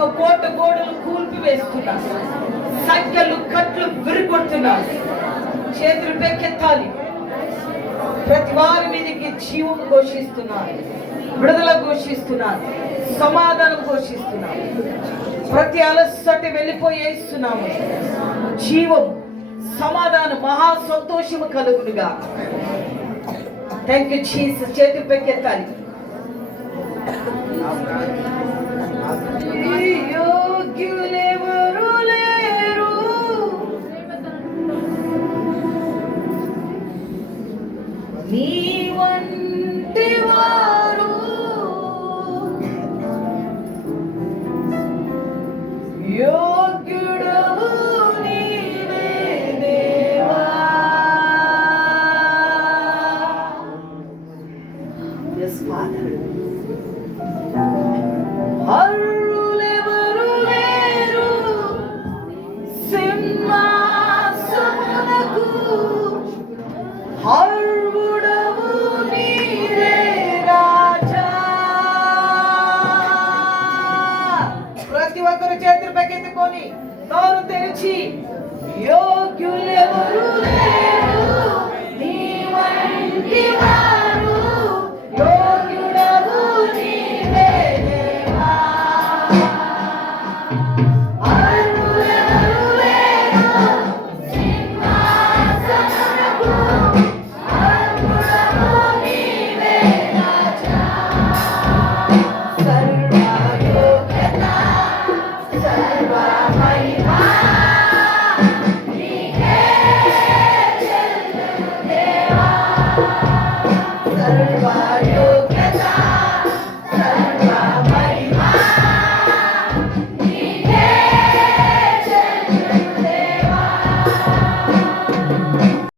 ఒక కోట గోడలు కూల్పివేస్తున్నారు. సంఖ్యలు కట్లు విరుగొడుతున్నారు. చేతులు పెక్కెత్తాలి ప్రతి వారి మీదకి జీవం ఘోషిస్తున్నారు. విడుదల ఘోషిస్తున్నారు. సమాధానం ఘోషిస్తున్నారు. ప్రతి అలసటి వెళ్ళిపోయేస్తున్నాము జీవం సమాధానం మహా సంతోషము కలుగునుగా. థ్యాంక్ యూ చీస్ చేతులు పెక్కెత్తాలి నీ వంటి వారు. యోగ్యుడవు నీవే దేవా. Yes, Father. అర్రులెవరు లేరు? సింహాసనమునకు అర్వుడవు ప్రతి ఒక్కరు చేతులు పకెత్తుకొని నోరు తెరిచి యోగ్యులెవరు యోగ్యుడవు నీవే Bye.